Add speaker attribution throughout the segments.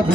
Speaker 1: Oh,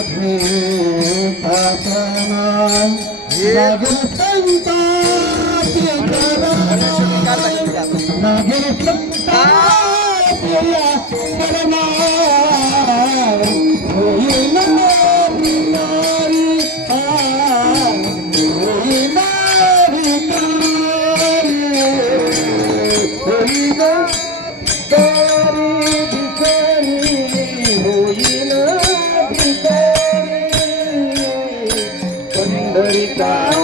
Speaker 1: ಸಾಧು ಪಾತನ ಸಂತ ನಗರ ಸಂತ ಪರಮಾ